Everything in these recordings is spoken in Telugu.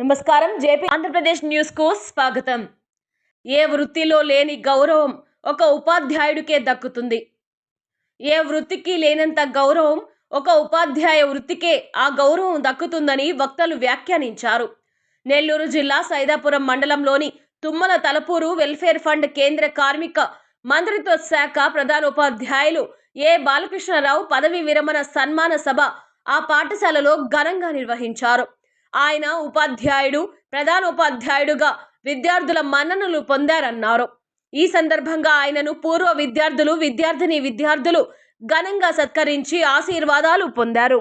నమస్కారం. జేపీ ఆంధ్రప్రదేశ్ న్యూస్కు స్వాగతం. ఏ వృత్తిలో లేని గౌరవం ఒక ఉపాధ్యాయుడికే దక్కుతుంది. ఏ వృత్తికి లేనంత గౌరవం ఒక ఉపాధ్యాయ వృత్తికే ఆ గౌరవం దక్కుతుందని వక్తలు వ్యాఖ్యానించారు. నెల్లూరు జిల్లా సైదాపురం మండలంలోని తుమ్మల తలపూరు వెల్ఫేర్ ఫండ్ కేంద్ర కార్మిక మంత్రిత్వ శాఖ ప్రధాన ఉపాధ్యాయులు ఏ బాలకృష్ణరావు పదవి విరమణ సన్మాన సభ ఆ పాఠశాలలో ఘనంగా నిర్వహించారు. ఆయన ఉపాధ్యాయుడు ప్రధాన ఉపాధ్యాయుడుగా విద్యార్థుల మన్ననలు పొందారన్నారు. ఈ సందర్భంగా ఆయనను పూర్వ విద్యార్థులు విద్యార్థిని విద్యార్థులు ఘనంగా సత్కరించి ఆశీర్వాదాలు పొందారు.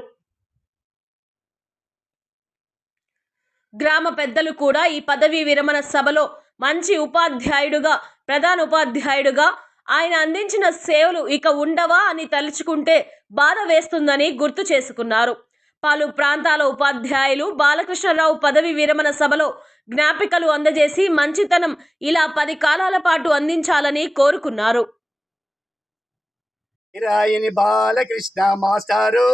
గ్రామ పెద్దలు కూడా ఈ పదవీ విరమణ సభలో మంచి ఉపాధ్యాయుడుగా ప్రధాన ఉపాధ్యాయుడుగా ఆయన అందించిన సేవలు ఇక ఉండవా అని తలుచుకుంటే బాధ వేస్తుందని గుర్తు చేసుకున్నారు. పలు ప్రాంతాల ఉపాధ్యాయులు బాలకృష్ణరావు పదవి విరమణ సభలో జ్ఞాపికలు అందజేసి మంచితనం ఇలా పది కాలాల పాటు అందించాలని కోరుకున్నారు. రాయని బాలకృష్ణ మాస్టారు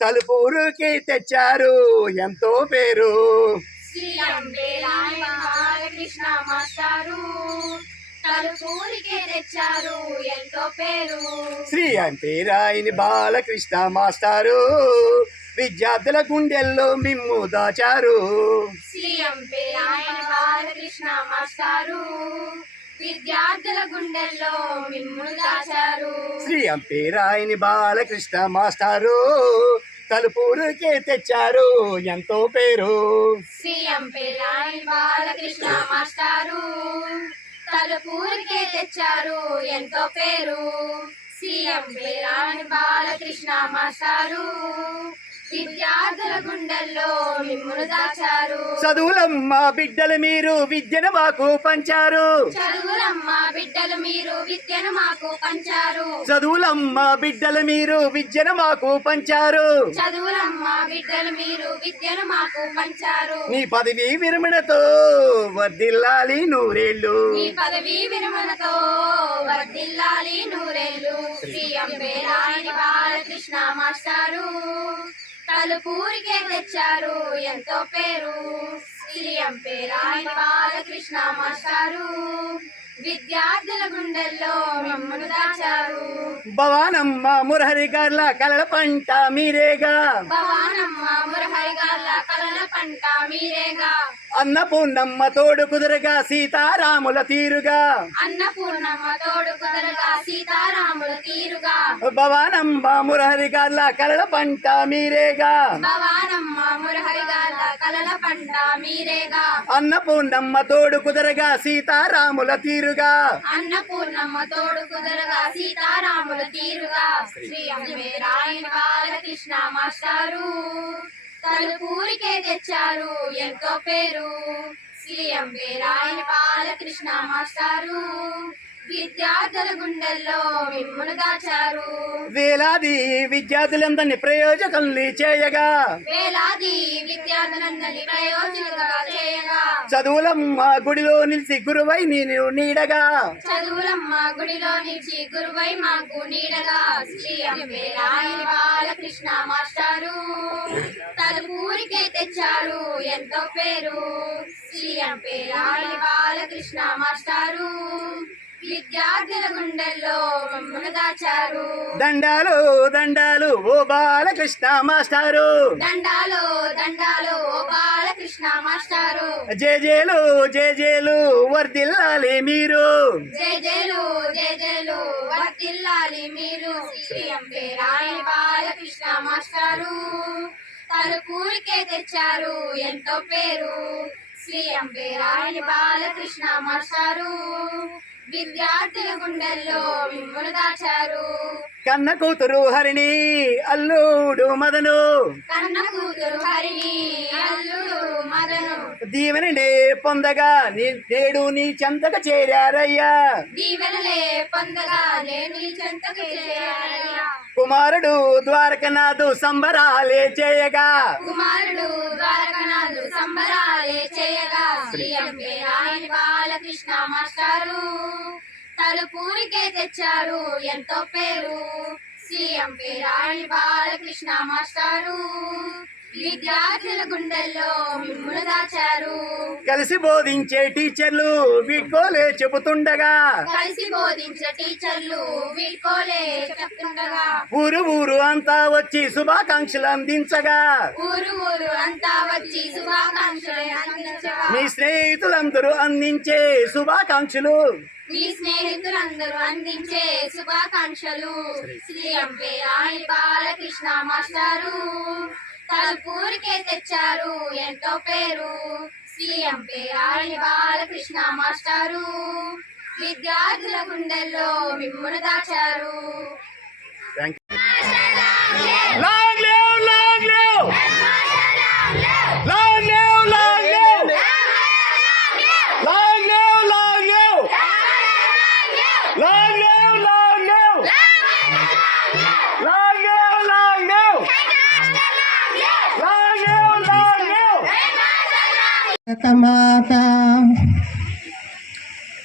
తలుపూరుకి తెచ్చారు ఎంతో పేరు. వేలాయ బాలకృష్ణ మాస్టారు. తలుపూరికే తెచ్చారు. ఎంతో పేరు. శ్రీ అంటే రాయని బాలకృష్ణ మాస్టారు. విద్యార్థుల గుండెల్లో మిమ్ము దాచారు. శ్రీలం వేలాయ బాలకృష్ణ మాస్టారు. విద్యార్థుల గుండెల్లో మిమ్మును దాచారు. శ్రీ అంపే రాయని బాలకృష్ణ మాస్టారు. తలుపూరుకే తెచ్చారు. ఎంతో పేరు. శ్రీలం వేలాయ బాలకృష్ణ మాస్టారు. ఊరికే తెచ్చారు. ఎంతో పేరు. సీఎం వేలాని బాలకృష్ణ మాస్టారు. విద్యార్థుల గుండెల్లో మిమ్మును దాచారు. చదువులమ్మ బిడ్డలు మీరు విద్యను మాకు పంచారు. చదువులమ్మ బిడ్డలు మీరు విద్యను మాకు పంచారు. చదువులమ్మ బిడ్డలు మీరు విద్యను మాకు పంచారు. చదువులమ్మ బిడ్డలు మీరు విద్యను మాకు పంచారు. నీ పదవి విరమణతో వర్దిల్లాలి నూరేళ్ళు. పదవి విరమణతో వర్ధిల్లాలి నూరేళ్ళు. వేలాని బాలకృష్ణ మాస్టారు. తలుపూరికే తెచ్చారు ఎంతో పేరు. సీఎం పేరాయన బాలకృష్ణ మాస్టారు. విద్యార్థుల గుండెల్లో మిమ్మల్ని దాచారు. భవానమ్మ మురహరి గార్ల కలల పంట మీరేగా? భవానమ్మ మురహరి మీరేగా అన్నపూర్ణమ్మ తోడు కుదురగా సీతారాముల తీరుగా. అన్నపూర్ణమ్మ తోడు కుదరగా సీతారాముల తీరుగా. భవానమ్మ మురహరి గార్ల కలల పంట మీరేగా. భవానమ్మ మురహరి గాళ్ళ కలల పంట మీరేగా. అన్నపూర్ణమ్మ తోడు కుదరగా సీతారాముల తీరుగా. అన్నపూర్ణమ్మ తోడు కుదరగా సీతారాముల తీరుగా. శ్రీ రాయని బాలకృష్ణ మాస్టారు. తలుపూరికే తెచ్చారు ఎంతో పేరు. సీఎం అంబే రాయని బాలకృష్ణ మాస్టారు. విద్యార్థుల గుండెల్లో మిమ్మును దాచారు. వేలాది విద్యార్థులందరినీ ప్రయోజకుల్ని చేయగా వేలాది విద్యార్థులందరి ప్రయోజనగా చేయగా. చదువులమ్మ గుడిలో నిలిచి గురువై నేను నీడగా. చదువులమ్మ గుడిలో నుంచి గురువై మాకు నీడగా. శ్రీ రాయని బాలకృష్ణ మాస్టారు. తలుపూరికే తెచ్చారు ఎంతో పేరు. శ్రీ రాయని బాలకృష్ణ మాస్టారు. విద్యార్థుల గుండెల్లో మమ్మను దాచారు. దండాలు దండాలు ఓ బాలకృష్ణ మాస్టారు. దండాలు దండాలు ఓ బాలకృష్ణ మాస్టారు. జేజేలు జేజేలు వర్దిల్లాలి మీరు. జై జయలు జై జయలు వర్తిల్లాలి మీరు. శ్రీ అంబే రాయని బాలకృష్ణ మాస్టారు. తలుపూరికే తెచ్చారు ఎంతో పేరు. శ్రీ అంబే రాయని బాలకృష్ణ మాస్టారు. విద్యార్థుల గుండెల్లో దాచారు. కన్న కూతురు హరిణి అల్లుడు మదను. కన్న కూతురు హరిని అల్లుడు దీవెననే పొందగా నీ- నేడు నీ చెంతక చేరారయ్యా. దీవెనలే పొందగా నేను నీ చెంతకు చేరానయ్యా కుమారుడు ద్వారకనాథు సంబరాలే చేయగా. కుమారుడు ద్వారకనాథు సంబరాలే చేయగా. శ్రీ అంబే రాయని బాలకృష్ణ మాస్టారు. తలుపూరికే తెచ్చారు ఎంతో పేరు. శ్రీ అంబే రాయని బాలకృష్ణ మాస్టారు. విద్యార్థుల గుండెల్లో మిమ్మును దాచారు. కలిసి బోధించే టీచర్లు వీడ్కోలే చెబుతుండగా. కలిసి బోధించే టీచర్లు వీడ్కోలే చెప్తుండగా ఊరు ఊరు అంతా వచ్చి శుభాకాంక్షలు అందించగా. ఊరు ఊరు అంతా వచ్చి శుభాకాంక్షలు అందించగా. మీ స్నేహితులందరూ అందించే శుభాకాంక్షలు. మీ స్నేహితులందరూ అందించే శుభాకాంక్షలు. శ్రీ అంబే రాణి బాలకృష్ణ మాస్టారు. తలుపూరికే తెచ్చారు. ఎంతో పేరు. సీఎం పేరాణి బాలకృష్ణ మాస్టారు. విద్యార్థుల గుండెల్లో మిమ్మును దాచారు. లివ్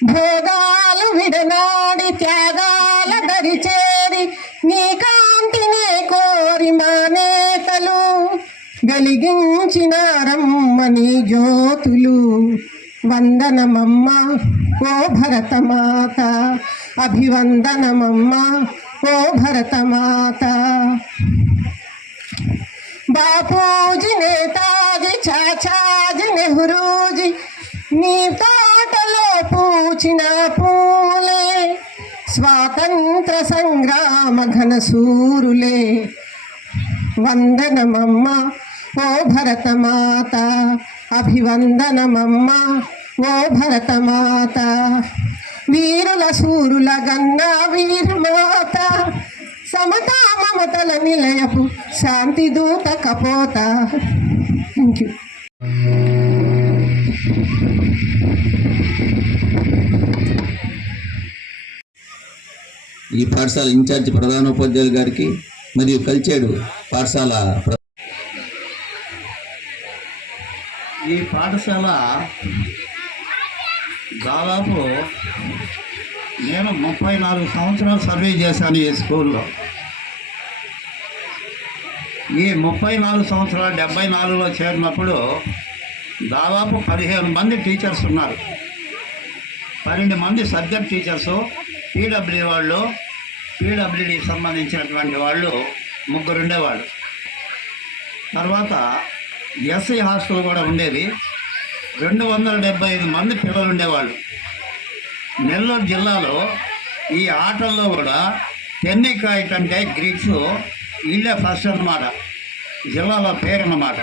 భోగాలు విడనాడి త్యాగాల దరిచేరి నీ కాంతినే కోరి మా నేతలు. గలిగించినారమ్మ నీ జ్యోతులు. వందనమమ్మ ఓ భరతమాత. అభివందనమమ్మ ఓ భరతమాత. బాపూజీ నేతాజీ చాచాజీ నెహ్రూజీ నీ తోటలో పూచిన పూలే స్వాతంత్ర సంగ్రామ ఘన సూరులే. వందనమమ్మ ఓ భరతమాత అభివందనమమ్మ ఓ భరతమాత. వీరుల సూరుల గన్నా వీరమాత సమతా మమతల నిలయపు శాంతి దూత కపోత థ్యాంక్ యూ ఈ పాఠశాల ఇన్ఛార్జ్ ప్రధానోపాధ్యాయులు గారికి మరియు కలిచేడు పాఠశాల ఈ పాఠశాల దాదాపు నేను ముప్పై నాలుగు సంవత్సరాలు సర్వీస్ చేశాను ఈ స్కూల్లో. ఈ ముప్పై నాలుగు సంవత్సరాలు డెబ్బై నాలుగులో చేరినప్పుడు దాదాపు పదిహేను మంది టీచర్స్ ఉన్నారు. పన్నెండు మంది సబ్జెక్ట్ టీచర్సు పీడబ్ల్యూ వాళ్ళు పీడబ్ల్యూడికి సంబంధించినటువంటి వాళ్ళు ముగ్గురు ఉండేవాళ్ళు. తర్వాత ఎస్ఐ హాస్టల్ కూడా ఉండేది రెండు వందల డెబ్బై ఐదు మంది పిల్లలు ఉండేవాళ్ళు. నెల్లూరు జిల్లాలో ఈ ఆటల్లో కూడా టెన్నికాయిట్ అంటే గ్రీక్స్ వీళ్ళే ఫస్ట్ అన్నమాట. జిల్లాలో పేరు అన్నమాట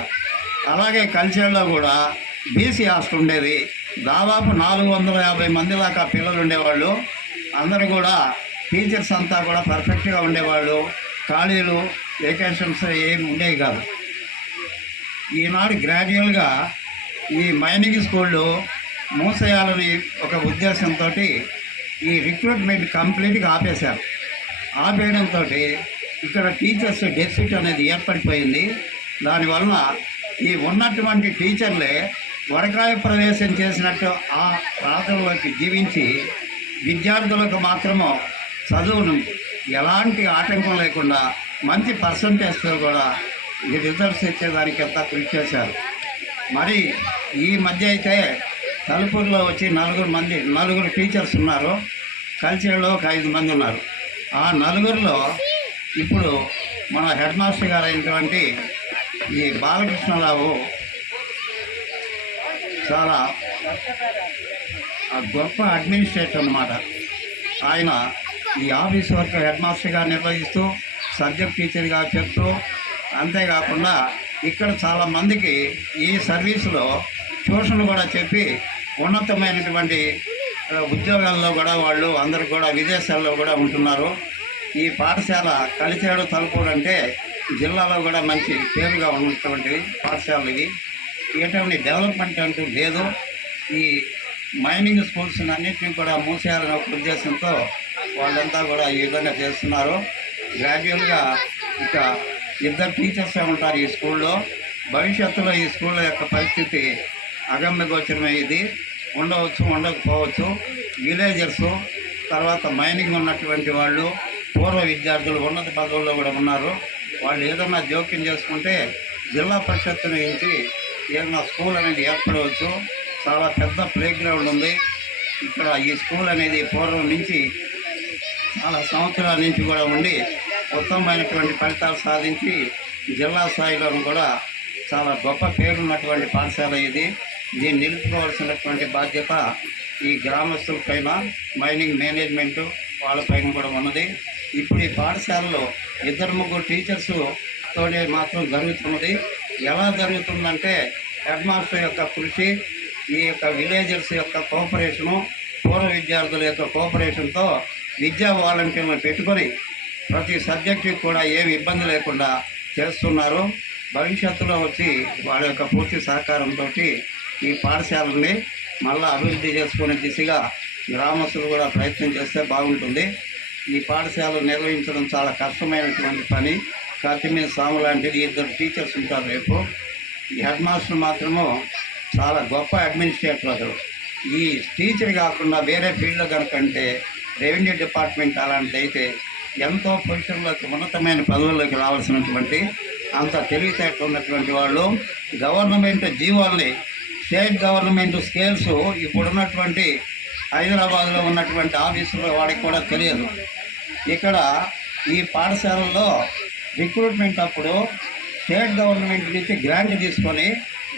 అలాగే కల్చర్లో కూడా బీసీ హాస్టల్ ఉండేది. దాదాపు నాలుగు వందల యాభై మంది దాకా పిల్లలు ఉండేవాళ్ళు. అందరూ కూడా టీచర్స్ అంతా కూడా పర్ఫెక్ట్గా ఉండేవాళ్ళు. ఖాళీలు వేకెన్షన్స్ ఏమి ఉండేవి కాదు. ఈనాడు గ్రాడ్యువల్గా ఈ మైనింగ్ స్కూళ్ళు మూసేయాలని ఒక ఉద్దేశంతో ఈ రిక్రూట్మెంట్ కంప్లీట్గా ఆపేశారు. ఆపేయడంతో ఇక్కడ టీచర్స్ డెఫిసిట్ అనేది ఏర్పడిపోయింది. దానివలన ఈ ఉన్నటువంటి టీచర్లే వరకాయ ప్రవేశం చేసినట్టు ఆ ప్రాంతంలోకి జీవించి విద్యార్థులకు మాత్రము చదువును ఎలాంటి ఆటంకం లేకుండా మంచి పర్సంటేజ్తో కూడా ఈ రిజల్ట్స్ ఇచ్చేదానికి ఎంత కృషి చేశారు. మరి ఈ మధ్య అయితే తలుపూరులో వచ్చి నలుగురు మంది నలుగురు టీచర్స్ ఉన్నారు. కల్చర్లో ఒక ఐదు మంది ఉన్నారు. ఆ నలుగురిలో ఇప్పుడు మన హెడ్ మాస్టర్ గారు అయినటువంటి ఈ బాలకృష్ణరావు చాలా గొప్ప అడ్మినిస్ట్రేటర్ అన్నమాట. ఆయన ఈ ఆఫీస్ వర్క్ హెడ్ మాస్టర్గా నిర్వహిస్తూ సబ్జెక్ట్ టీచర్గా చెప్తూ అంతేకాకుండా ఇక్కడ చాలామందికి ఈ సర్వీసులో ట్యూషన్ కూడా చెప్పి ఉన్నతమైనటువంటి ఉద్యోగాల్లో కూడా వాళ్ళు అందరూ కూడా విదేశాల్లో కూడా ఉంటున్నారు. ఈ పాఠశాల కలిసేడు తలుపుడంటే జిల్లాలో కూడా మంచి పేరుగా ఉన్నటువంటి పాఠశాలలు ఇవి ఎటువంటి డెవలప్మెంట్ అంటూ లేదు. ఈ మైనింగ్ స్కూల్స్ అన్నింటినీ కూడా మూసేయాలనే ఒక ఉద్దేశంతో వాళ్ళంతా కూడా ఈ విధంగా చేస్తున్నారు. గ్రాడ్యువల్గా ఇక ఇద్దరు టీచర్స్ ఉంటారు ఈ స్కూల్లో. భవిష్యత్తులో ఈ స్కూల్ యొక్క పరిస్థితి అగమ్య ఇది. ఉండవచ్చు ఉండకపోవచ్చు. విలేజర్స్ తర్వాత మైనింగ్ ఉన్నటువంటి వాళ్ళు పూర్వ విద్యార్థులు ఉన్నత పదవుల్లో కూడా ఉన్నారు. వాళ్ళు ఏదన్నా జోక్యం చేసుకుంటే జిల్లా పరిషత్తు నుంచి ఏదైనా స్కూల్ అనేది ఏర్పడవచ్చు. చాలా పెద్ద ప్లే గ్రౌండ్ ఉంది. ఇక్కడ ఈ స్కూల్ అనేది పూర్వం నుంచి చాలా సంవత్సరాల నుంచి కూడా ఉండి ఉత్తమమైనటువంటి ఫలితాలు సాధించి జిల్లా స్థాయిలో కూడా చాలా గొప్ప పేరున్నటువంటి పాఠశాల ఇది. దీన్ని నిలుపుకోవాల్సినటువంటి బాధ్యత ఈ గ్రామస్తులపైన మైనింగ్ మేనేజ్మెంటు వాళ్ళపైన కూడా ఉన్నది. ఇప్పుడు ఈ పాఠశాలలో ఇద్దరు ముగ్గురు టీచర్స్ తోనే మాత్రం జరుగుతున్నది. ఎలా జరుగుతుందంటే హెడ్ మాస్టర్ యొక్క కృషి ఈ యొక్క విలేజర్స్ యొక్క కోఆపరేషను పూర్వ విద్యార్థుల యొక్క కోఆపరేషన్తో విద్యా వాలంటీర్లను పెట్టుకొని ప్రతి సబ్జెక్టుకి కూడా ఏమి ఇబ్బంది లేకుండా చేస్తున్నారు. భవిష్యత్తులో వచ్చి వాళ్ళ యొక్క పూర్తి సహకారంతో ఈ పాఠశాలని మళ్ళా అభివృద్ధి చేసుకునే దిశగా గ్రామస్తులు కూడా ప్రయత్నం చేస్తే బాగుంటుంది. ఈ పాఠశాల నిర్వహించడం చాలా కష్టమైనటువంటి పని. కత్తిమీద సాము లాంటిది ఇద్దరు టీచర్స్ ఉంటారు రేపు. ఈ హెడ్ మాస్టర్ మాత్రము చాలా గొప్ప అడ్మినిస్ట్రేటర్ అతడు. ఈ టీచర్ కాకుండా వేరే ఫీల్డ్లో కనుకంటే రెవెన్యూ డిపార్ట్మెంట్ అలాంటిదైతే ఎంతో పొజిషన్లోకి ఉన్నతమైన పదవుల్లోకి రావాల్సినటువంటి అంత తెలివితేట ఉన్నటువంటి వాళ్ళు. గవర్నమెంట్ జీవాల్ని స్టేట్ గవర్నమెంట్ స్కేల్స్ ఇప్పుడున్నటువంటి హైదరాబాద్లో ఉన్నటువంటి ఆఫీసులో వాడికి కూడా తెలియదు. ఇక్కడ ఈ పాఠశాలల్లో రిక్రూట్మెంట్ అప్పుడు స్టేట్ గవర్నమెంట్ నుంచి గ్రాంట్ తీసుకొని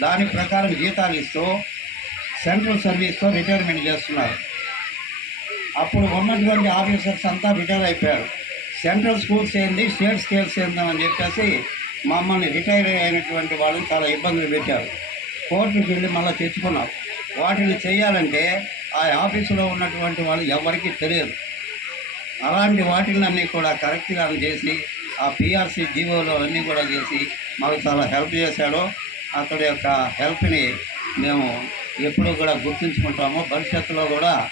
దాని ప్రకారం జీతాలు ఇస్తూ సెంట్రల్ సర్వీస్తో రిటైర్మెంట్ చేస్తున్నారు. అప్పుడు ఉన్నటువంటి ఆఫీసర్స్ అంతా రిటైర్ అయిపోయారు. సెంట్రల్ స్కూల్స్ ఏంది స్టేట్ స్కేల్స్ ఏందని చెప్పేసి మమ్మల్ని రిటైర్ అయినటువంటి వాళ్ళని చాలా ఇబ్బందులు పెట్టారు. కోర్టుకి వెళ్ళి మళ్ళీ తెచ్చుకున్నారు. వాటిని చేయాలంటే ఆ ఆఫీసులో ఉన్నటువంటి వాళ్ళు ఎవరికీ తెలియదు. అలాంటి వాటిలన్నీ అన్నీ కూడా కరెక్ట్గా చేసి ఆ పిఆర్సీ జీవోలో అన్నీ కూడా చేసి మాకు చాలా హెల్ప్ చేశాడు. అతడి యొక్క హెల్ప్ని మేము ఎప్పుడూ కూడా గుర్తుంచుకుంటాము. భవిష్యత్తులో కూడా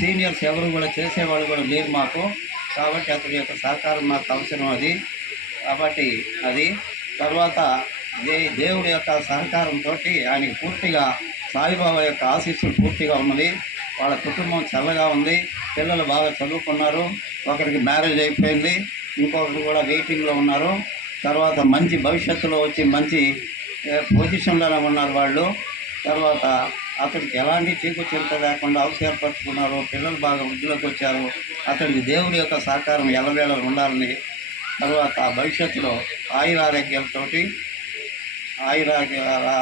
సీనియర్స్ ఎవరు కూడా చేసేవాళ్ళు కూడా లేరు మాకు. కాబట్టి అతడి యొక్క సహకారం మాకు అవసరం అది. కాబట్టి అది. తర్వాత దే దేవుడి యొక్క సహకారంతో ఆయనకి పూర్తిగా సాయిబాబా యొక్క ఆశీస్సులు పూర్తిగా ఉన్నది. వాళ్ళ కుటుంబం చల్లగా ఉంది. పిల్లలు బాగా చదువుకున్నారు. ఒకరికి మ్యారేజ్ అయిపోయింది. ఇంకొకరు కూడా వెయిటింగ్లో ఉన్నారు. తర్వాత మంచి భవిష్యత్తులో వచ్చి మంచి పొజిషన్లోనే ఉన్నారు వాళ్ళు. తర్వాత అతడికి ఎలాంటి చీకు చింత లేకుండా అవసరపరుచుకున్నారు పిల్లలు బాగా వృద్ధిలోకి వచ్చారు. అతడికి దేవుడి యొక్క సహకారం ఎల్లవేళ ఉండాలని. తర్వాత భవిష్యత్తులో ఆయుర ఆరోగ్యాలతోటి ఆయుర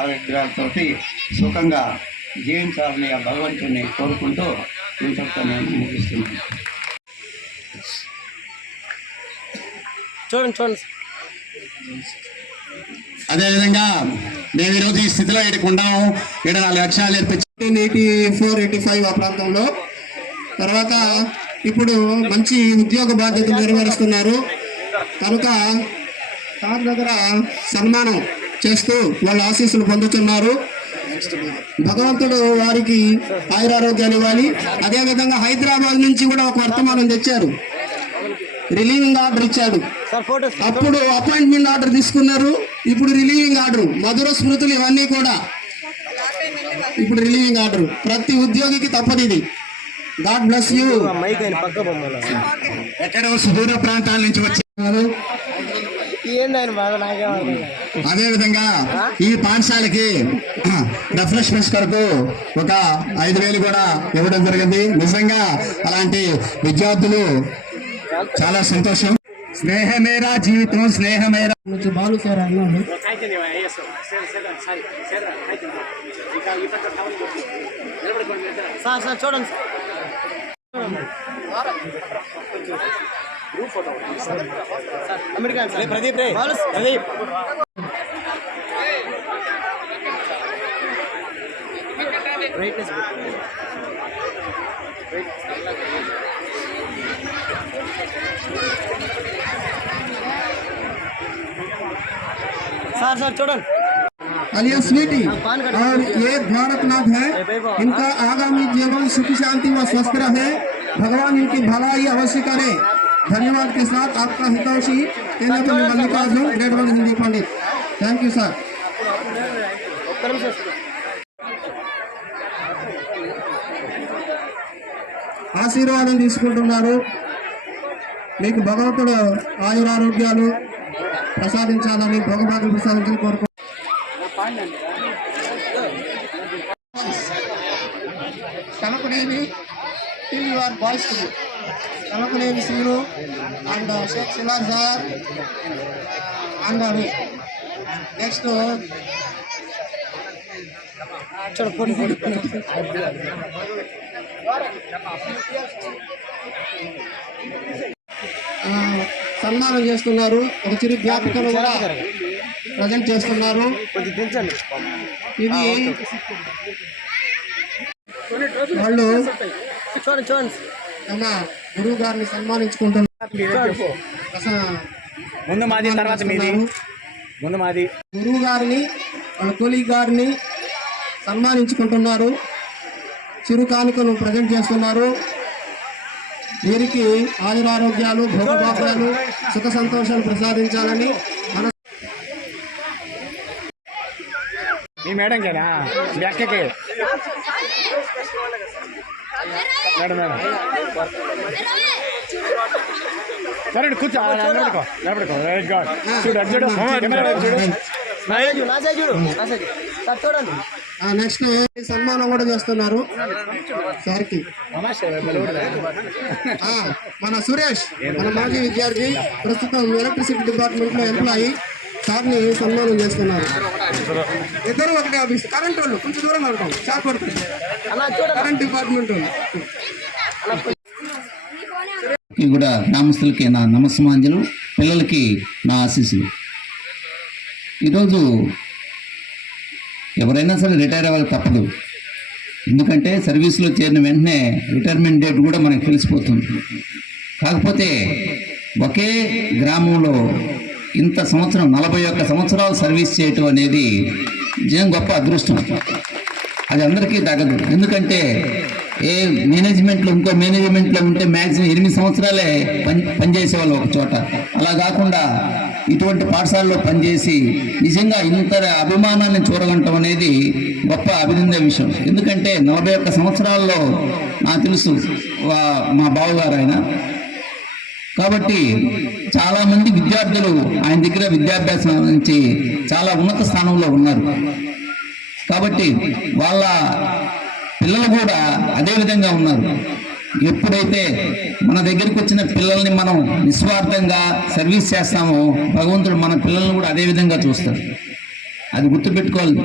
ఆరోగ్యాలతోటి సుఖంగా జీవించాలని ఆ భగవంతుని కోరుకుంటూ ఇంతటితో నేను ముగిస్తున్నాను. చూడండి చూడండి. అదేవిధంగా మేము ఈరోజు ఈ స్థితిలో ఇక్కడికి ఉన్నాము ఇక్కడ నాలుగు లక్షలు నేర్పించి ఎయిటీ ఫోర్ ఎయిటీ ఫైవ్ ఆ ప్రాంతంలో. తర్వాత ఇప్పుడు మంచి ఉద్యోగ బాధ్యత నెరవేరుస్తున్నారు. కనుక సార్ దగ్గర సన్మానం చేస్తూ వాళ్ళ ఆశీస్సులు పొందుతున్నారు. భగవంతుడు వారికి ఆయురారోగ్యాలు ఇవ్వాలి. అదేవిధంగా హైదరాబాద్ నుంచి కూడా ఒక వర్తమానం తెచ్చారు. రిలీవింగ్ ఆర్డర్ ఇచ్చాడు. అప్పుడు అపాయింట్మెంట్ ఆర్డర్ తీసుకున్నారు. ఇప్పుడు రిలీవింగ్ ఆర్డర్ మధుర స్మృతులు ఇవన్నీ కూడా. ఇప్పుడు రిలీవింగ్ ఆర్డర్. ప్రతి ఉద్యోగికి తప్పదు ఇది. God bless you. ఎక్కడో సుదూర ప్రాంతాల నుంచి అదే అదేవిధంగా ఈ పాఠశాలకి రిఫ్రెష్మెంట్స్ కొరకు ఒక ఐదు వేలు కూడా ఇవ్వడం జరిగింది. నిజంగా అలాంటి విద్యార్థులు చాలా సంతోషం. స్నేహమేరా జీవితం స్నేహమేరా. బాలు సార్ అన్నాడు. సార్ సార్ చూడండి ప్రదీప్ రే ప్రదీప్ బ్రైట్నెస్ సార్ సార్ చూడండి अलिया स्वीटी और ये भारतनाथ है इनका आगामी जीवन सुख शांति व स्वस्थ रहे भगवान इनकी भलाई अवश्य करे धन्यवाद के साथ आपका हितौषी केंद्र Mallikarjun grade one Hindi pandit thank you sir ఆశీర్వాదం తీసుకుంటున్నారు మీకు భగవంతుడు ఆయురారోగ్యాలు ప్రసాదించాలని భోగభాగ్యం ప్రసాదించాలని కోరుకుంటున్నాను కనుకునేవి till your boys కనుకునేవి Seenu and Shaik Silar sir and అవి నెక్స్ట్. సన్మానం చేస్తున్నారు. ఒక చిరు జ్ఞాపికను కూడా ప్రజెంట్ చేస్తున్నారు. ఇవి వాళ్ళు తమ గురువు గారిని సన్మానించుకుంటున్నారు. ముందు మాది తర్వాత మీది. ముందు మాది. గురువు గారిని తొలి గారిని సన్మానించుకుంటున్నారు. చిరు కానుకను ప్రజెంట్ చేస్తున్నారు. వీరికి ఆయురారోగ్యాలు భోగభాగ్యాలు సుఖ సంతోషాలు ప్రసాదించాలని మన మీ మేడం కదా మీ అక్కకి. మేడం మేడం సరే కూర్చో. ఆ, నిలబడుకో నిలబడుకో వెరీ గుడ్ చూడు. అటు చూడు. కెమెరా వైపు చూడు నెక్స్ట్ సన్మానం కూడా చేస్తున్నారు. సార్కి. ఆ, మన సురేష్ మన మాజీ విద్యార్థి ప్రస్తుతం ఎలక్ట్రిసిటీ డిపార్ట్మెంట్లో ఎంప్లాయీ. సార్ని సన్మానం చేస్తున్నారు? ఇద్దరు ఒకటే ఆఫీస్. కరెంట్ వాళ్ళు కొంచెం దూరం ఉంటాం షాప్ పడుతుంది కరెంట్ డిపార్ట్మెంట్ వాళ్ళు. కూడా గ్రామస్తులకి నా నమస్సమాంజలు పిల్లలకి నా ఆశీస్సులు. ఈరోజు ఎవరైనా సరే రిటైర్ అవ్వాలి తప్పదు. ఎందుకంటే సర్వీస్లో చేరిన వెంటనే రిటైర్మెంట్ డేట్ కూడా మనకు తెలిసిపోతుంది. కాకపోతే ఒకే గ్రామంలో ఇంత సంవత్సరం నలభై ఒక్క సంవత్సరాలు సర్వీస్ చేయటం అనేది నిజం గొప్ప అదృష్టం. అది అందరికీ తగ్గదు. ఎందుకంటే ఏ మేనేజ్మెంట్లో ఇంకో మేనేజ్మెంట్లో ఉంటే మ్యాక్సిమం ఎనిమిది సంవత్సరాలే పని పనిచేసేవాళ్ళు ఒక చోట. అలా కాకుండా ఇటువంటి పాఠశాలలో పనిచేసి నిజంగా ఇంత అభిమానాన్ని చూడగంటం అనేది గొప్ప అభినందన విషయం. ఎందుకంటే నలభై ఒక్క సంవత్సరాల్లో నాకు తెలుసు వా- మా బావగారు ఆయన. కాబట్టి చాలా మంది విద్యార్థులు ఆయన దగ్గర విద్యాభ్యాసం నుంచి చాలా ఉన్నత స్థానంలో ఉన్నారు. కాబట్టి వాళ్ళ పిల్లలు కూడా అదే విధంగా ఉన్నారు. ఎప్పుడైతే మన దగ్గరికి వచ్చిన పిల్లల్ని మనం నిస్వార్థంగా సర్వీస్ చేస్తామో భగవంతుడు మన పిల్లల్ని కూడా అదే విధంగా చూస్తాడు అది గుర్తుపెట్టుకోవాలి.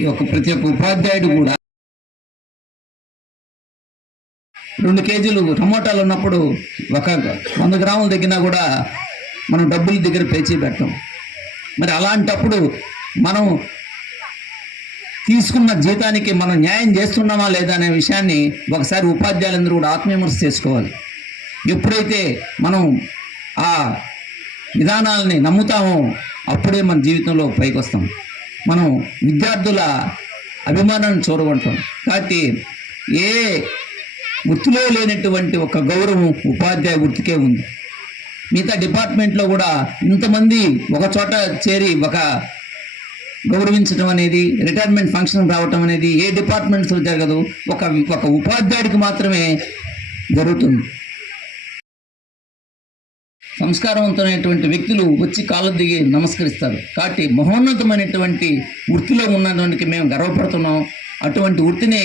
ఈ యొక్క ప్రతి ఒక్క ఉపాధ్యాయుడు కూడా రెండు కేజీలు టమోటాలు ఉన్నప్పుడు ఒక వంద గ్రాములు తగ్గినా కూడా మనం డబ్బుల దగ్గర పేచీ పెట్టాం మరి అలాంటప్పుడు మనం తీసుకున్న జీతానికి మనం న్యాయం చేస్తున్నామా లేదా అనే విషయాన్ని ఒకసారి ఉపాధ్యాయులందరూ కూడా ఆత్మవిమర్శ చేసుకోవాలి. ఎప్పుడైతే మనం ఆ విధానాలని నమ్ముతామో అప్పుడే మన జీవితంలో పైకి వస్తాం మనం విద్యార్థుల అభిమానాన్ని చూడగొంటాం కాబట్టి ఏ వృత్తిలో లేనటువంటి ఒక గౌరవం ఉపాధ్యాయ వృత్తికే ఉంది. మిగతా డిపార్ట్మెంట్లో కూడా ఇంతమంది ఒక చోట చేరి ఒక గౌరవించడం అనేది రిటైర్మెంట్ ఫంక్షన్ రావటం అనేది ఏ డిపార్ట్మెంట్స్లో జరగదు. ఒక ఒక ఉపాధ్యాయుడికి మాత్రమే జరుగుతుంది. సంస్కారవంతమైనటువంటి వ్యక్తులు వచ్చి కాళ్ళు దిగి నమస్కరిస్తారు. కాబట్టి మహోన్నతమైనటువంటి వృత్తిలో ఉన్నదానికి మేము గర్వపడుతున్నాం. అటువంటి వృత్తిని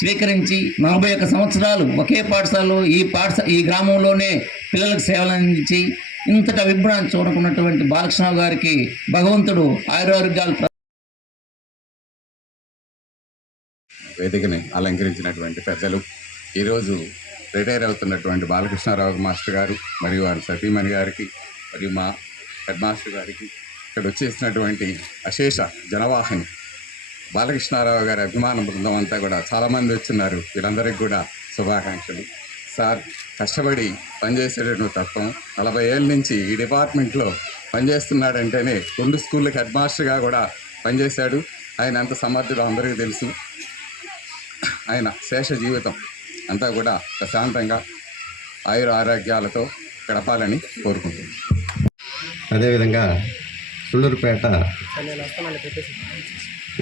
స్వీకరించి నలభై ఒక్క సంవత్సరాలు ఒకే పాఠశాలలో ఈ పాఠశా ఈ గ్రామంలోనే పిల్లలకు సేవలు అందించి ఇంతటి అభిప్రాయం చూడకున్నటువంటి బాలకృష్ణ గారికి భగవంతుడు ఆయురారోగ్యాలు వేదికని అలంకరించినటువంటి పెద్దలు. ఈరోజు రిటైర్ అవుతున్నటువంటి బాలకృష్ణారావు మాస్టర్ గారు మరియు వారి సతీమణి గారికి మరియు మా హెడ్ మాస్టర్ గారికి ఇక్కడ వచ్చేసినటువంటి అశేష జనవాహిని బాలకృష్ణారావు గారి అభిమాన బృందం అంతా కూడా చాలామంది వచ్చిన్నారు. వీళ్ళందరికీ కూడా శుభాకాంక్షలు. సార్ కష్టపడి పనిచేసేటటువంటి తత్వం నలభై ఏళ్ళ నుంచి ఈ డిపార్ట్మెంట్లో పనిచేస్తున్నాడంటేనే రెండు స్కూళ్ళకి హెడ్ మాస్టర్గా కూడా పనిచేశాడు. ఆయన ఎంత సమర్థుడో అందరికీ తెలుసు. ఆయన శేష జీవితం అంతా కూడా ప్రశాంతంగా ఆయుర ఆరోగ్యాలతో గడపాలని కోరుకుంటున్నాను. అదేవిధంగా Sullurpeta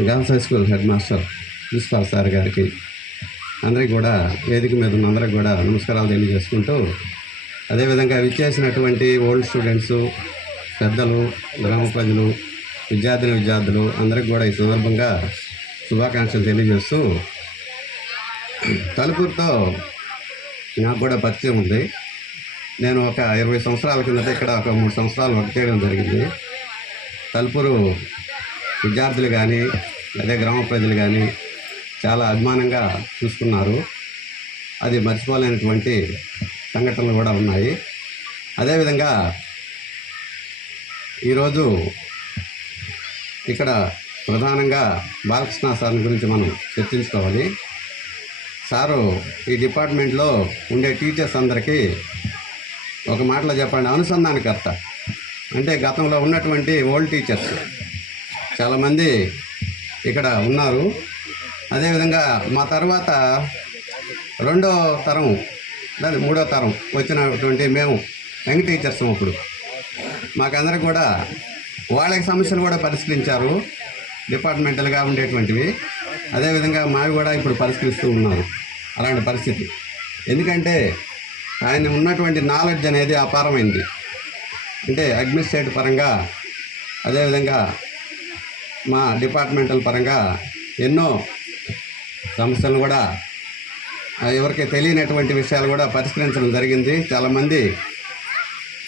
girls high school headmaster principal sir గారికి అందరికి కూడా వేదిక మీద ఉన్న అందరికి కూడా నమస్కారాలు తెలియజేసుకుంటూ అదేవిధంగా విచ్చేసినటువంటి ఓల్డ్ స్టూడెంట్స్ పెద్దలు గ్రామ ప్రజలు విద్యార్థిని విద్యార్థులు అందరికి కూడా ఈ సందర్భంగా శుభాకాంక్షలు తెలియజేస్తూ తలుపుతో నాకు కూడా పరిచయం ఉంది. నేను ఒక ఇరవై సంవత్సరాల కిందట ఇక్కడ ఒక మూడు సంవత్సరాలు వర్క్ చేయడం జరిగింది. తలుపురు విద్యార్థులు కానీ అదే గ్రామ ప్రజలు కానీ చాలా అభిమానంగా చూసుకున్నారు. అది మర్చిపోలేనటువంటి సంఘటనలు కూడా ఉన్నాయి. అదేవిధంగా ఈరోజు ఇక్కడ ప్రధానంగా బాలకృష్ణ సార్ గురించి మనం చర్చించుకోవాలి. సారు ఈ డిపార్ట్మెంట్లో ఉండే టీచర్స్ అందరికీ ఒక మాటలో చెప్పండి. అనుసంధానకర్త. అంటే గతంలో ఉన్నటువంటి ఓల్డ్ టీచర్స్. చాలామంది ఇక్కడ ఉన్నారు. అదేవిధంగా మా తర్వాత రెండో తరం దాని మూడో తరం వచ్చినటువంటి మేము యంగ్ టీచర్స్ ఇప్పుడు. మాకందరికి కూడా వాళ్ళకి సమస్యలు కూడా పరిష్కరించారు. డిపార్ట్మెంటల్గా ఉండేటువంటివి. అదేవిధంగా మావి కూడా ఇప్పుడు పరిష్కరిస్తూ ఉన్నారు. అలాంటి పరిస్థితి. ఎందుకంటే ఆయన ఉన్నటువంటి నాలెడ్జ్ అనేది అపారమైంది. అంటే అడ్మినిస్ట్రేటివ్ పరంగా అదేవిధంగా మా డిపార్ట్మెంటల్ పరంగా ఎన్నో సమస్యలు కూడా ఎవరికి తెలియనటువంటి విషయాలు కూడా పరిష్కరించడం జరిగింది. చాలామంది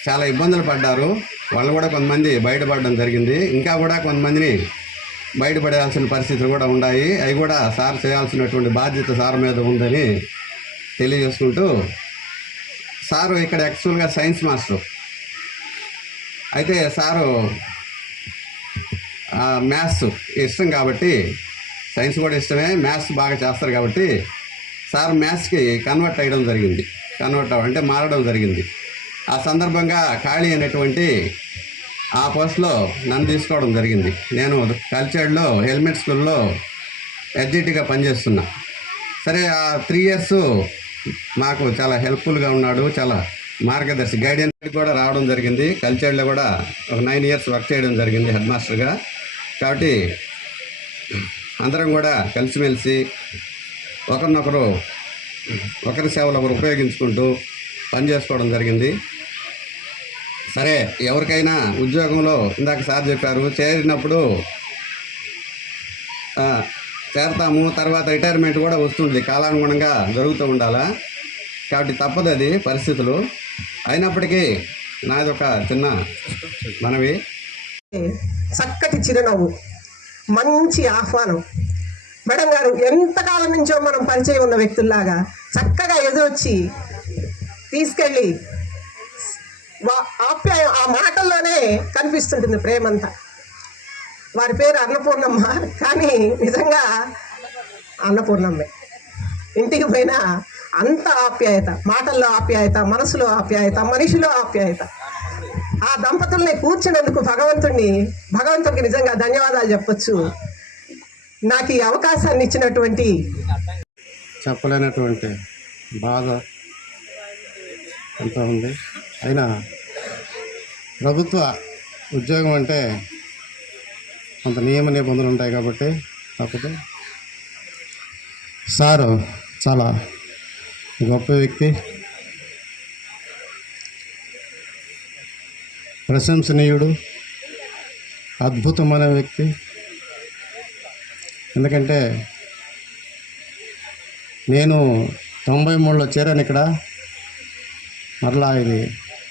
చాలా ఇబ్బందులు పడ్డారు. వాళ్ళు కూడా కొంతమంది బయటపడడం జరిగింది. ఇంకా కూడా కొంతమందిని బయటపడాల్సిన పరిస్థితులు కూడా ఉన్నాయి. అవి కూడా సార్ చేయాల్సినటువంటి బాధ్యత సార్ మీద ఉందని తెలియజేసుకుంటూ సారు ఇక్కడ యాక్చువల్గా సైన్స్ మాస్టర్. అయితే సారు మ్యాథ్స్ ఇష్టం కాబట్టి సైన్స్ కూడా ఇష్టమే మ్యాథ్స్ బాగా చేస్తారు కాబట్టి సార్ మ్యాథ్స్కి కన్వర్ట్ అయ్యడం జరిగింది. కన్వర్ట్ అవ్వ అంటే మారడం జరిగింది. ఆ సందర్భంగా ఖాళీ అయినటువంటి ఆ పోస్ట్లో నన్ను తీసుకోవడం జరిగింది. నేను కల్చర్లో హెల్మెట్ స్కూల్లో ఎడ్జిటీగా పనిచేస్తున్నా. సరే ఆ త్రీ ఇయర్స్ మాకు చాలా హెల్ప్ఫుల్గా ఉన్నాడు చాలా మార్గదర్శి గైడెన్స్ కూడా రావడం జరిగింది. కల్చర్లో కూడా ఒక నైన్ ఇయర్స్ వర్క్ చేయడం జరిగింది హెడ్ మాస్టర్గా కాబట్టి అందరం కూడా కలిసిమెలిసి ఒకరినొకరు ఒకరి సేవలు ఒకరు ఉపయోగించుకుంటూ పనిచేసుకోవడం జరిగింది. సరే ఎవరికైనా ఉద్యోగంలో ఇందాక సార్ చెప్పారు చేరినప్పుడు చేరతాము తర్వాత రిటైర్మెంట్ కూడా వస్తుంది కాలానుగుణంగా జరుగుతూ ఉండాలా? కాబట్టి తప్పదు అది పరిస్థితులు. అయినప్పటికీ నాది ఒక చిన్న మనవి. చక్కటి చిరునవ్వు మంచి ఆహ్వానం. మేడం గారు ఎంతకాలం నుంచో మనం పరిచయం ఉన్న వ్యక్తుల్లాగా చక్కగా ఎదురొచ్చి తీసుకెళ్ళి వా- ఆప్యాయం ఆ మాటల్లోనే కనిపిస్తుంటుంది ప్రేమంతా. వారి పేరు అన్నపూర్ణమ్మ కానీ నిజంగా అన్నపూర్ణమ్మే. ఇంటికి పోయినా అంత ఆప్యాయత మాటల్లో ఆప్యాయత మనసులో ఆప్యాయత మనిషిలో ఆప్యాయత. ఆ దంపతుల్ని కూర్చున్నందుకు భగవంతుణ్ణి భగవంతుడికి నిజంగా ధన్యవాదాలు చెప్పొచ్చు. నాకు ఈ అవకాశాన్ని ఇచ్చినటువంటి చెప్పలేనటువంటి బాధ ఎంత ఉంది? అయినా ప్రభుత్వ ఉద్యోగం అంటే కొంత నియమ నిబంధనలు ఉంటాయి కాబట్టి తప్పదు. సారు చాలా గొప్ప వ్యక్తి. ప్రశంసనీయుడు అద్భుతమైన వ్యక్తి. ఎందుకంటే నేను తొంభై మూడులో చేరాను ఇక్కడ. మరలా ఇది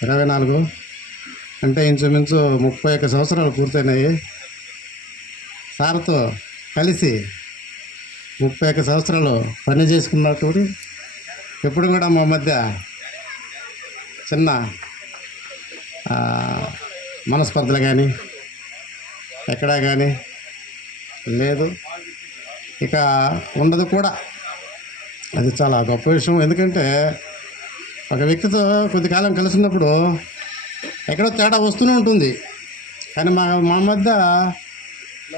ఇరవై నాలుగు. అంటే ఇంచుమించు ముప్పై ఒక్క సంవత్సరాలు పూర్తయినాయి. సార్తో కలిసి ముప్పై ఒక్క సంవత్సరాలు పని చేసుకున్నట్టు ఎప్పుడు కూడా మా మధ్య చిన్న మనస్పర్ధలు కానీ ఎక్కడా కానీ లేదు. ఇక ఉండదు కూడా. అది చాలా గొప్ప విషయం. ఎందుకంటే ఒక వ్యక్తితో కొద్దికాలం కలిసినప్పుడు ఎక్కడో తేడా వస్తూనే ఉంటుంది. కానీ మా మా మధ్య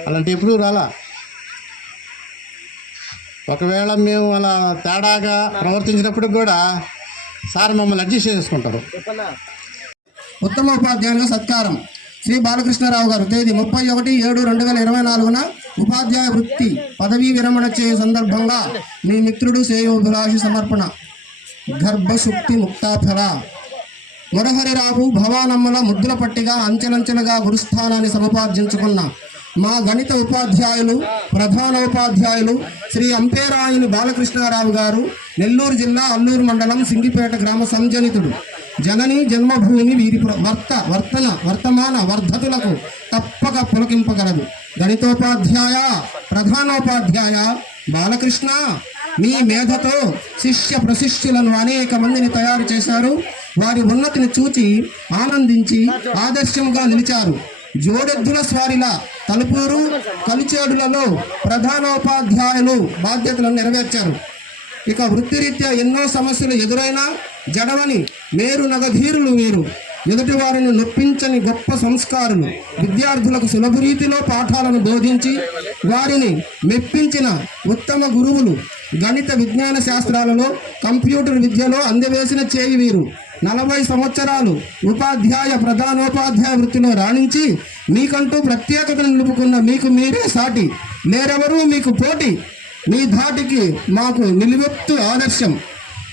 అలాంటి ఎప్పుడూ రాలా. ఒకవేళ మేము అలా తేడాగా ప్రవర్తించినప్పుడు కూడా సార్ మమ్మల్ని అడ్జస్ట్ చేసుకుంటారు. ఉత్తమ ఉపాధ్యాయుల సత్కారం. శ్రీ బాలకృష్ణారావు గారు తేదీ ముప్పై ఒకటి ఏడు రెండు వేల ఇరవై నాలుగున ఉపాధ్యాయ వృత్తి పదవీ విరమణ చేయు సందర్భంగా మీ మిత్రుడు సేయోభిలాషి సమర్పణ. గర్భశుక్తి ముక్తాఫల. మురహరిరావు భవానమ్మల ముద్దుల పట్టిగా అంచెలంచెలుగా గురుస్థానాన్ని సముపార్జించుకున్న మా గణిత ఉపాధ్యాయులు ప్రధానోపాధ్యాయులు శ్రీ అంపేరాయుని బాలకృష్ణారావు గారు నెల్లూరు జిల్లా అల్లూరు మండలం సింగిపేట గ్రామ సంజనితుడు. జనని జన్మభూమి వీరి వర్త వర్తన వర్తమాన వర్ధతులకు తప్పక పులకింపగలదు. గణితోపాధ్యాయ ప్రధానోపాధ్యాయ బాలకృష్ణ మీ మేధతో శిష్య ప్రశిష్యులను అనేక మందిని తయారు చేశారు. వారి ఉన్నతిని చూచి ఆనందించి ఆదర్శంగా నిలిచారు. జోడెద్దుల స్వారిన తలుపూరు కలిచేడులలో ప్రధానోపాధ్యాయులు బాధ్యతలను నెరవేర్చారు. ఇక వృత్తిరీత్యా ఎన్నో సమస్యలు ఎదురైనా జడవని మేరు నగధీరులు వీరు. ఎదుటి వారిని నొప్పించని గొప్ప సంస్కారులు. విద్యార్థులకు సులభ రీతిలో పాఠాలను బోధించి వారిని మెప్పించిన ఉత్తమ గురువులు. గణిత విజ్ఞాన శాస్త్రాలలో కంప్యూటర్ విద్యలో అందవేసిన చేయి వీరు. నలభై సంవత్సరాలు ఉపాధ్యాయ ప్రధానోపాధ్యాయ వృత్తిలో రాణించి మీకంటూ ప్రత్యేకతను నిలుపుకున్న మీకు మీరే సాటి లేరెవరూ మీకు పోటీ. మీ ధాటికి మాకు నిలువెత్తు ఆదర్శం.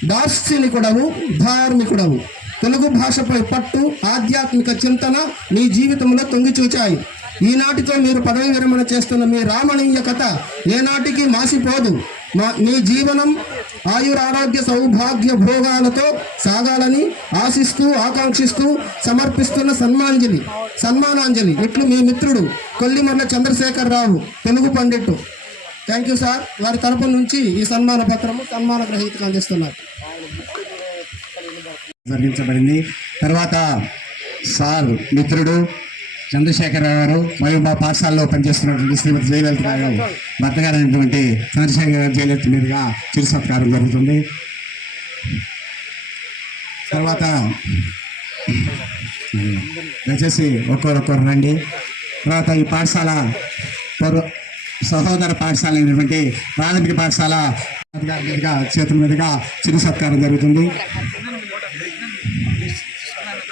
దార్శనికుడవు ధార్మికుడవు తెలుగు భాషపై పట్టు ఆధ్యాత్మిక చింతన మీ జీవితంలో తొంగి చూచాయి. ఈనాటితో మీరు పదవి విరమణ చేస్తున్న మీ రామణీయ కథ ఏనాటికి మాసిపోదు. మా మీ జీవనం ఆయురారోగ్య సౌభాగ్య భోగాలతో సాగాలని ఆశిస్తూ ఆకాంక్షిస్తూ సమర్పిస్తున్న సన్మాంజలి సన్మానాంజలి. ఇట్లు మీ మిత్రుడు Kollimarla Chandrasekhararao Telugu pandit. Thank you sir వారి తరపు నుంచి ఈ సన్మాన పత్రము సన్మాన గ్రహీతకు అందిస్తున్నారు. జరిగించబడింది తర్వాత సార్ మిత్రుడు చంద్రశేఖరరావు గారు మరియు మా పాఠశాలలో పనిచేస్తున్నటువంటి శ్రీమతి జయలలిత గారు భర్త గారు అయినటువంటి చంద్రశేఖర జయలలిత మీదుగా చిరు సత్కారం జరుగుతుంది. తర్వాత దయచేసి ఒక్కొక్కరు రండి. తర్వాత ఈ పాఠశాల పూర్వ సహోదర పాఠశాల అయినటువంటి ప్రాథమిక పాఠశాల మీదుగా చేతుల మీదుగా చిరు సత్కారం జరుగుతుంది.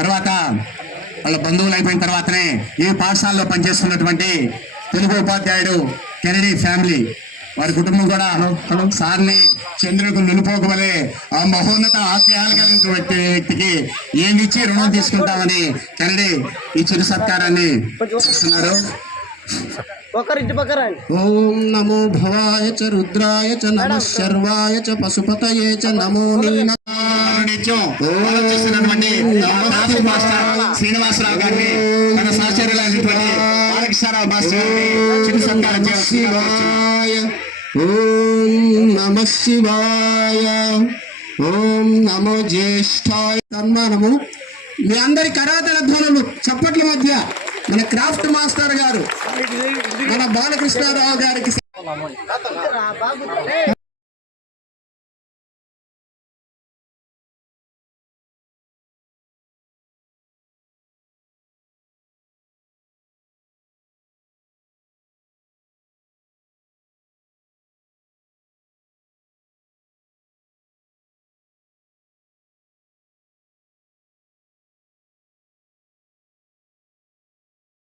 తర్వాత వాళ్ళ బంధువులు అయిపోయిన తర్వాతనే ఈ పాఠశాలలో పనిచేస్తున్నటువంటి తెలుగు ఉపాధ్యాయుడు కెనడీ ఫ్యామిలీ. వారి కుటుంబం కూడా సార్ని చంద్రుడికి నిలుపోకవలే ఆ మహోన్నత ఆశయాలు కలిగినటువంటి వ్యక్తికి ఏమి ఇచ్చి రుణం తీసుకుంటామని కెనడీ ఈ చిరు సత్కారాన్ని ఇస్తున్నారు ఓం నమో భవాయ చ రుద్రాయ చ నమ శర్వాయ చ పశుపతయే చ నమో నీల నిత్యం ఆలోచిస్తున్నటువంటి ట్రాఫిక్ మాస్టర్ శ్రీనివాసరావు గారిని తన సహచరులైనటువంటి బాలకృష్ణారావు మాస్టర్ గారిని చిరు సత్కారం చేయవలసిందిగా శివాయ. ఓం నమ శివాయ. ఓం నమో జ్యేష్ఠాయ. సన్మానము. మీ అందరి కరాతల ధ్వనులు చప్పట్ల మధ్య. మన క్రాఫ్ట్ మాస్టర్ గారు మన బాలకృష్ణారావు గారికి